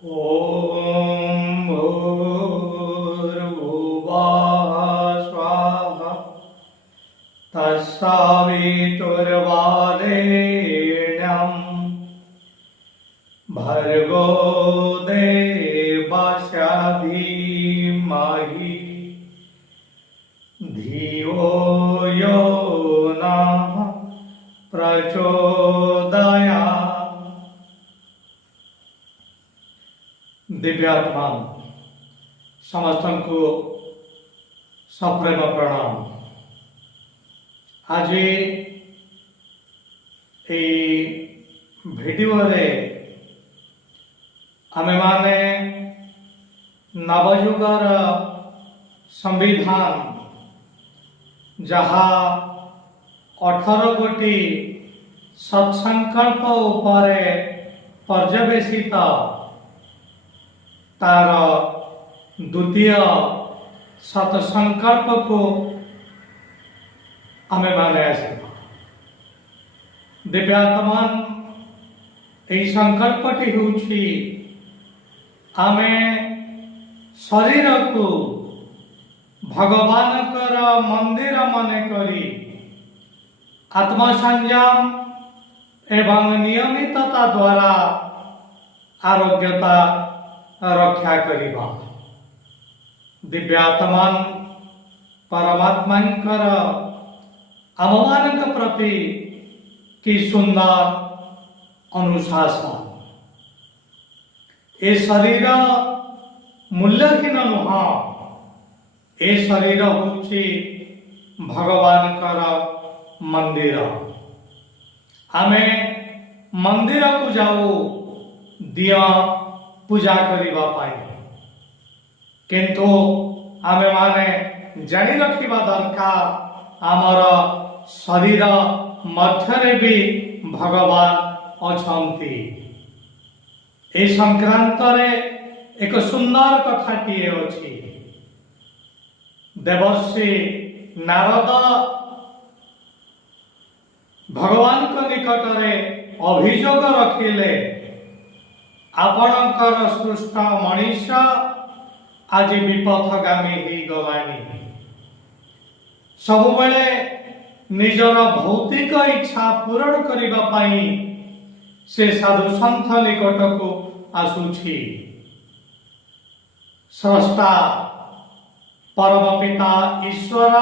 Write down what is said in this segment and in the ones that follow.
ॐ भूर्भुवः स्वः तत्सवितुर्वरेण्यं भर्गो देवस्य धीमहि धियो यो नः प्रचोदयात्। दिव्यात्मा समस्त को सप्रेम प्रणाम। आज भिडियो रे आमे माने नवयुगर संविधान जहा 18 गोटी सत्संकल्प उपरे पर्यवेसित तार द्वितीय सत्संकल्प को आमे माने आसिबा। दिव्यात्मान यही संकल्पटी होउछि आमे शरीर को भगवान कर मंदिर मने करी आत्मसंयम एवं नियमितता द्वारा आरोग्यता रक्षा करिबा। दिव्यात्मान परमात्मांकर आममानक प्रति कि सुंदर अनुशासन। ए शरीर मूल्यहीन नुह, ए शरीर होछि भगवानकर मंदिर। आमे मंदिर को जाऊ दिया पूजा करिबा पाई, किंतु आमे माने जानी रखिबा दरकार आमर शरीर मध्यरे भी भगवान अछंती। ए संक्रांत रे एक सुंदर कथाटीए अछि। देवर्षि नारद भगवान को निकट रे अभियोग रखिले, आपणकर सृष्ट मनीष आज विपथगामी हो गलानी। सबु बेले निजर भौतिक इच्छा पूरण करिबा पाई से साधु सन्थ निकट को आसुछि। स्रष्टा परम पिता ईश्वर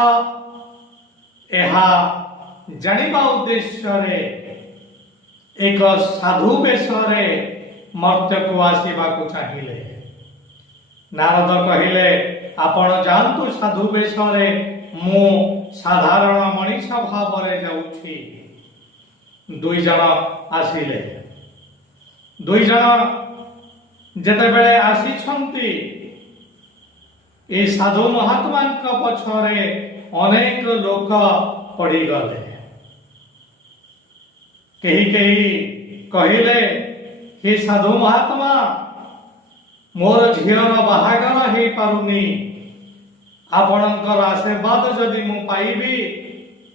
एहा जानिबा उद्देश्य रे एक साधु वेश रे मर्त्य को आसीबा को चाहिए। नारद कहिले, आपण जानतु साधु वेश रे मु साधारण मनीष भाव रे जाउछि। दुई जन आसिले। दुई जन जेते बेले आसीछंती ए साधु महात्मा पछरे अनेक लोक पड़ी गले। कही कही कहिले, हे साधु महात्मा, मोर झीर बाहागर हो पारुनी, आपणकर आशीर्वाद जदि मु पाइबी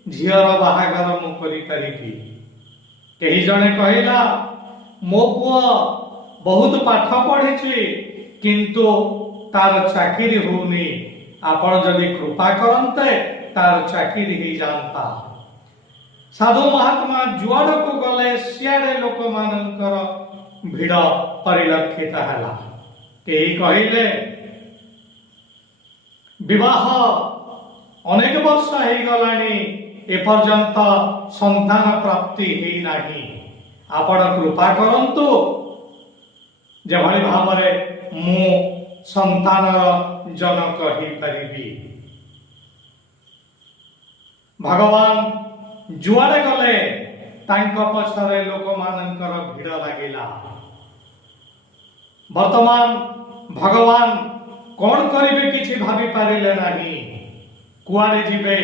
झीर बाहागर मु करि परिबी। कही जने कहिला, मो पुआ बहुत पाठ पढ़िछि किंतु तार चाकरी होनी, आपण जदि कृपा करन्ते तार चाकरी ही जानता। साधु महात्मा जुआड़ को गले सियाड़े लोक मानकर भिड़ परिलक्षित हैला। केही कहिले, विवाह अनेक वर्ष हो गलानी, एपर्यंत संतान प्राप्ति ही नहीं। आपण कृपा करंतु जेभली भावरे मु संतानर जनक ही परिबी। भगवान जुआड़े गले तांको पछरे लोक मानकर भिड़ लागिला। वर्तमान भगवान कौन करिबे किछि भाबी पारिले नाही। कुआड़े जिबे,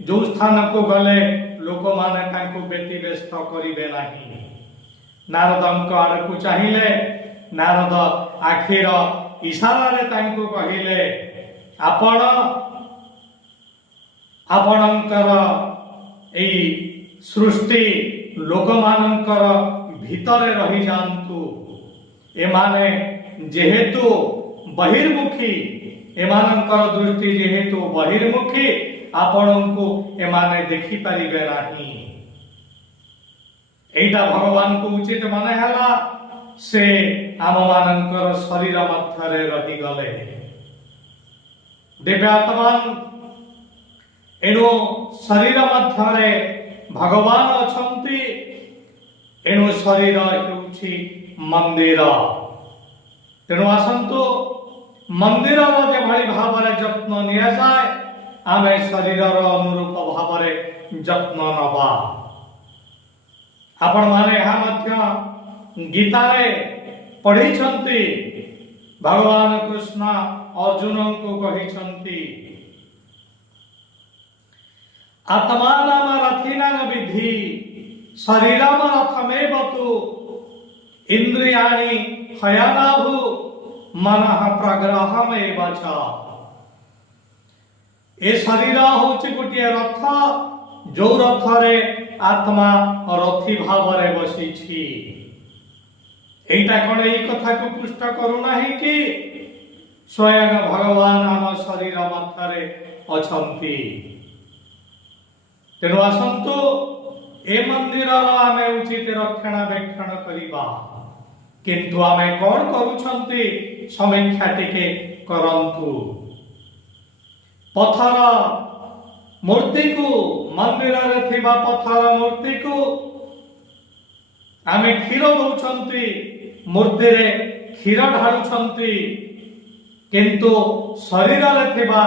जो स्थान को गले लोक माने तांको व्यतिव्यस्त करिबे नाही। नारदंक आड़ को चाहिए। नारद आखिर इशारा रे तांको कहिले, आपण आपणकर एई सृष्टि लोक मानकर भितरे रही जानतु। एमाने जेहेतु बहिर्मुखी एमानंकर दृष्टि जेहेतु बहिर्मुखी आपणଙ୍କୁ एमाने देखि परिबे नाही। एटा भगवान को उचित माने हला से आम मानंकर शरीर मध्यरे रही गले। दिव्यात्मान एणु शरीर मध्यरे भगवान अछंती एणु शरीर हेउछि मंदिर। तेणु आसंतु मंदिर जे भली भावरे जत्न निया जाय आमे शरीर अनुरूप भावरे जत्न नबा। आपण माने यहा मध्य गीता रे पढ़ी छंती भगवान कृष्ण अर्जुन को कहि छंती आत्मा नाम रथिना विधि शरीरम रथमेव तु इंद्रियाणि हयानाभु मनः प्रग्रहमेव च। ए शरीर होछि गोटिए रथ जो रथरे आत्मा रथी भावरे बसिछि। एटा कोन एई कथा को पुष्ट करू नाही कि स्वयं भगवान आम शरीर मध्यरे अछंती। तेणु आसंतु ए मंदिर आमे उचित रक्षणाबेक्षण करिबा। किंतु आमे कोन करूछंती समीक्षा टिके करंतु। पथर मूर्ति को मंदिर रे थिबा पथर मूर्ति को आमे क्षीर दउछंती मूर्ति रे क्षीर ढालुछंती किंतु शरीर रे थिबा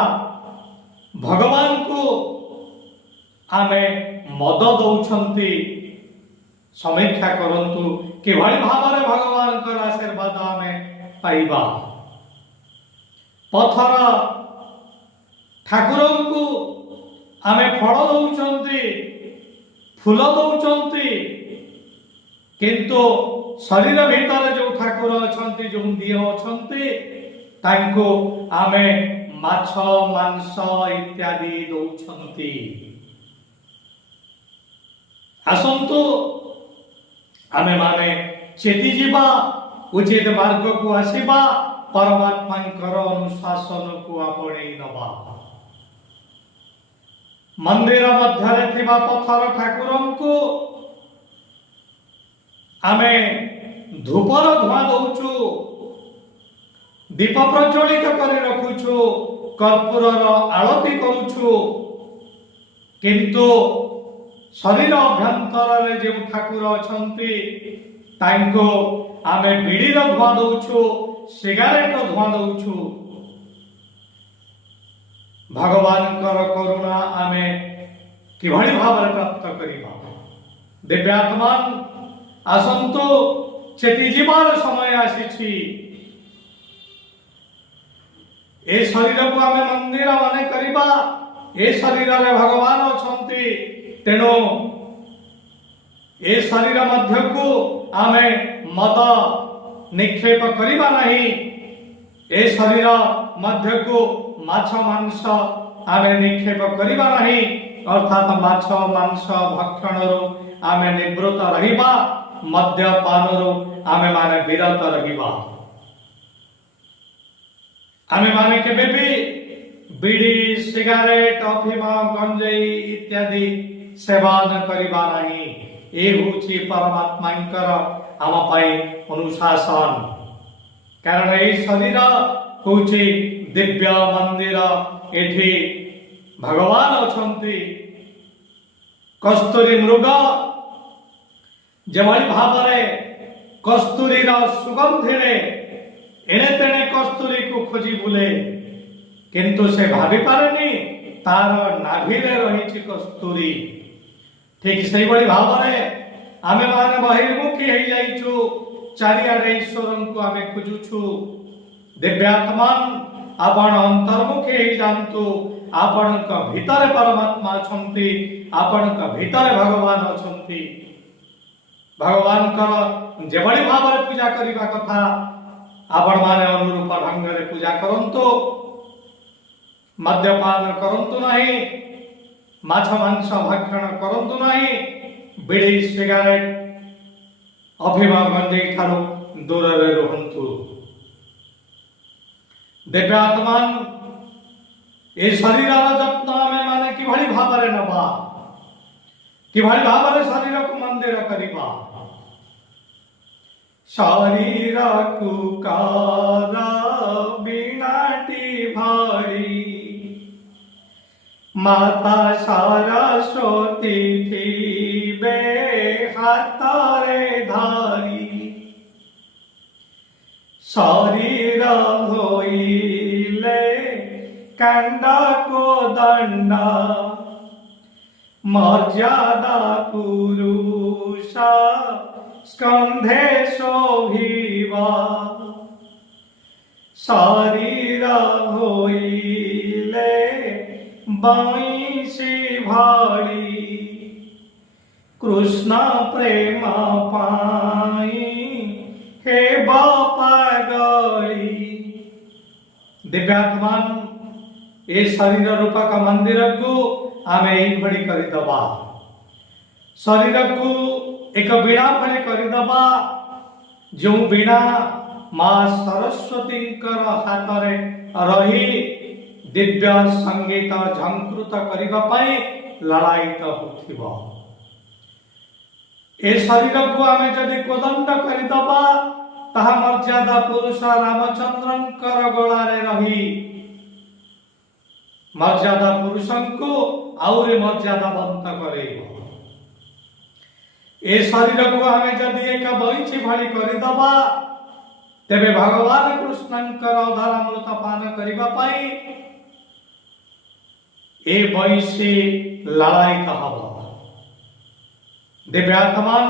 भगवान को आमे मद दउछंती। समीक्षा करंतु किभଳି भावरे भगवान कर आशीर्वाद आमे पाइबा। पथर ठाकुर को आमे फल दउछंती फूल दउछंती किंतु शरीर भीतर जो ठाकुर अछंती जो दियो अछंती तांको आमे माछ मांस इत्यादि दउछंती। आसंतु आमे माने चेती जीवा उचित मार्ग को आसीबा परमात्मांकर अनुशासन को आपणे नबा। मंदिर मध्यरे थिबा पथर ठाकुरन को आमे धूपर धुआ दउछु दीप प्रज्वलित करि रखुछु कर्पूरर आळती करूछु किंतु शरीर अभ्यंतर रे जे ठाकुर अछंती तांको आमे बीड़ीर धुआ दउछु सिगारेट धुआ दउछु। भगवान कर करुणा आमे किभଳି भाବରେ प्राप्त करिबा। दिव्यात्मान आसंतु चेती जीवार समय आसीछि। ए शरीर को आमे मंदिर माने करिबा। ए शरीर रे भगवान अछंती तेणु ए शरीर मध्य को आमे मद निक्षेप करिबा नहीं। ए शरीर मध्य को माछ मांस आमे निक्षेप करिबा नहीं। अर्थात माछ मांस भक्षणरो आमे निवृत्त रहिबा मद्यपानरो आमे माने विरत रहिबा। आमे माने केबे भी बीड़ी सिगारेट अफिम गंजेई इत्यादि सेवन करिबा नहीं। ए होछि परमात्मांकर आम पाई अनुशासन। कारण ए शरीर होछि दिव्य मंदिर। एठी भगवान अछंती। कस्तूरी मृग जेभଳି भावरे कस्तूरीर सुगंधिरे एणे तेणे कस्तूरी को खोजी बुले किंतु से भाभी पारेनी तार नाभिरे रहिछि कस्तूरी। ठीक से बड़ी भावरे आमे माने बहिर्मुखी हेई जाइछु चारिआडे ईश्वरन को आमे खोजुछु। दिव्यात्मान आपण अंतर्मुखी हेई जानतु। आपणक भीतर परमात्मा अछंती। आपणक भीतर भगवान अछंती। भगवान कर जेभଳି भावरे पूजा करिबा कथा आपण माने अनुरूप ढंग रे पूजा करंतु। मद्यपान करंतु नहीं। माछ मांस भक्षण करंतु नहीं। बीड़ी सिगारेट अफिम गंजेई ठारू दूर रे रहंतु। दिव्यात्मान ए शरीर जत्न आम माने कि भाव नवा कि भाव शरीर को मंदिर करवा शरीर कुकार बिनाटी भाड़ी माता सरस्वती थी बे हाथरे धारी शरीर होइले कांडा को दंडा मर्यादा पुरुष स्कंधे शोभिवा शरीर होइले बाईसी भाड़ी कृष्ण प्रेम पाई हे बापा गली दिव्यात्मान ए शरीर रूपा का मंदिर को आम यही करदबा शरीर को एक बीणा भली करदबा जो बीणा माँ सरस्वती हाथ में रही दिव्य संगीत झंकृत करने लड़ायित हो ए शरीर को आम जदि कोदंड करदबा ताहा मर्यादा पुरुष रामचंद्रंकर गलारे रही मर्यादा पुरुषों को आउरी मर्यादावंत करेइबो ए शरीर को आम जदि एक बईची भली करदबा तेबे भगवान कृष्णंकर अधरामृत पान करिबा पाई ए बईशी लड़ाई हब दिव्यात्मान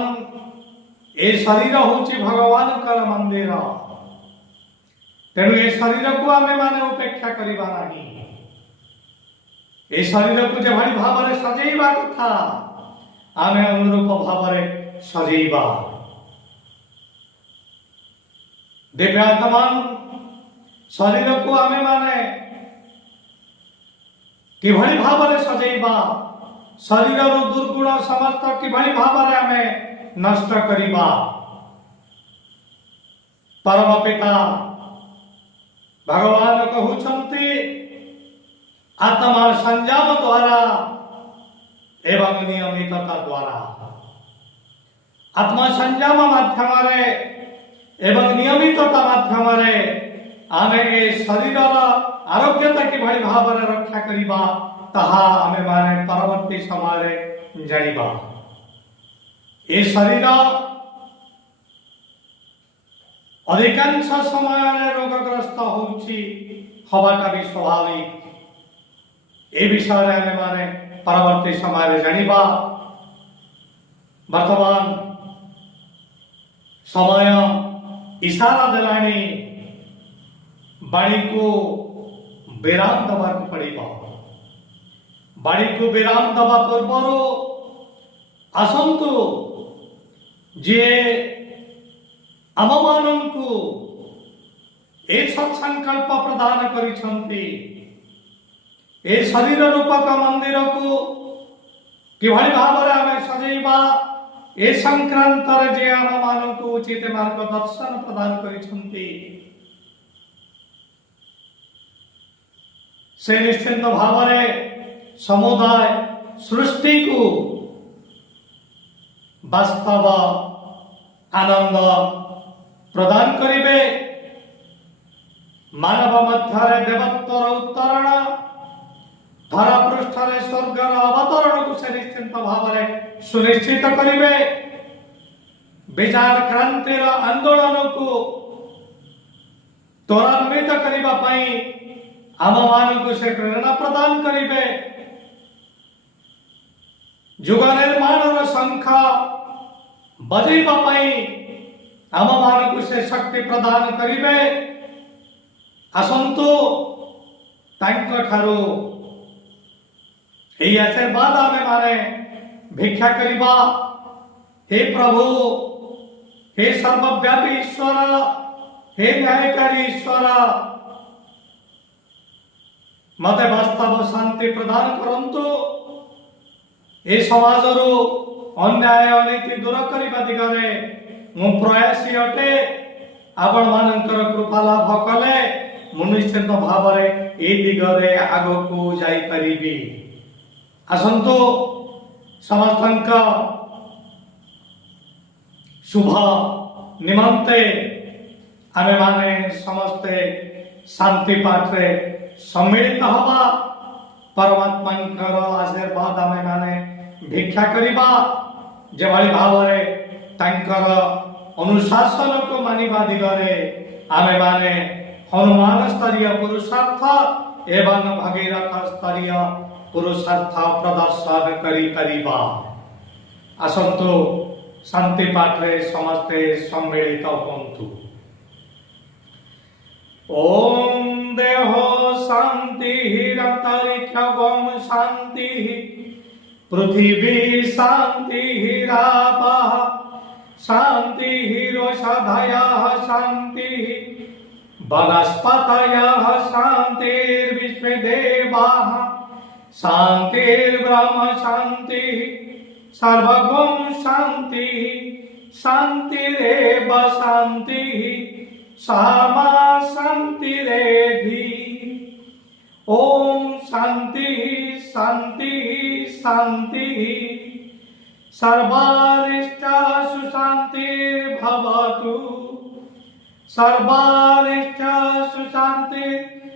ए शरीर होची भगवान कर मंदिर तेणु ए शरीर को आमे माने उपेक्षा करिबा नाही ए शरीर को जे भाई भाव में सजेइबा कथा आमे अनुरूप भाव में सजेइबा दिव्यात्मान शरीर को आमे माने किभली भाव में सजेइबा शरीर दुर्गुण समस्त किभली भाव में आमे नष्ट करिबा परम पिता भगवान कहउछंती आत्मा संयम द्वारा एवं नियमितता द्वारा आत्मा संयम माध्यम एवं नियमितता माध्यम आम ए शरीर आरोग्यता किभली भाव में रक्षा करिबा ताहा आमे माने परवर्ती समय जानिबा ए शरीर अधिकांश समय रोगग्रस्त होउछि हवाटा भी स्वाभाविक ए विषय आमे माने परवर्ती समय जानिबा वर्तमान समय इशारा देलानी बाड़ी को विराम दबा पड़ेगा बाड़ी को विराम दबा पूर्वर आसंतु जे आम मानंकु एक सत्संकल्प प्रदान करिसंती ए शरीर रूपक मंदिर को किभली भाव में आमे सजेइबा ए संक्रांत जे आम मानंकु उचित मार्गदर्शन प्रदान करिसंती से निश्चिंत भाव में समुदाय सृष्टि को वास्तव आनंद प्रदान करिबे मानव मध्य देवत्वर उत्तरण धरा पृष्ठ स्वर्गर अवतरण को से निश्चिंत भाव में सुनिश्चित करिबे विचार क्रांतिर आंदोलन को त्वरान्वित करिबा पई आम मानक से प्रेरणा प्रदान करिबे जुग निर्माण शंख बजेबा पई आम मानक से शक्ति प्रदान करिबे आसंतु तांक ठारू एई आशीर्वाद आमे माने भिक्षा करिबा हे प्रभु हे सर्वव्यापी ईश्वर हे न्यायकारी ईश्वर मते वास्तव शांति प्रदान करंतु ए समाज अन्याय अनीति दूर करने दिगरे मु प्रयासी अटे आपण मानकर कृपा लाभ कले ମନୁଷ୍ୟ ଭାବରେ ଏ ଦିଗରେ ଆଗକୁ ଯାଇପାରିବି। ଆସନ୍ତୁ ସମସ୍ତଙ୍କ शुभ निमंते आमे माने समस्ते शांति पाठ रे सम्मिलित हवा परमात्मा आशीर्वाद आमे माने भिक्षा करिबा जेभली भावरे तांकर अनुशासन को मानिबा दिगरे आमे माने हनुमान स्तरीय पुरुषार्थ एवं भगीरथ स्तरीय पुरुषार्थ प्रदर्शन करि परिबा। आसंतु शांति पाठे समस्ते सम्मिलित हंतु। ओम देह शांति अंतरिक्षम शांति पृथ्वी शांति रापः शांति रोषधयः शांति वनस्पतयः शांतिर्विश्वदेवाः शांतिर्ब्रह्म शांति सर्वगुण शांति शांतिरेव शांति सामा शांतिरेधि। ओम शांति शांति शांति सर्वारिष्ट सुशांतिर्भवतु सर्वारिष्ट सुशांतिर्भवतु।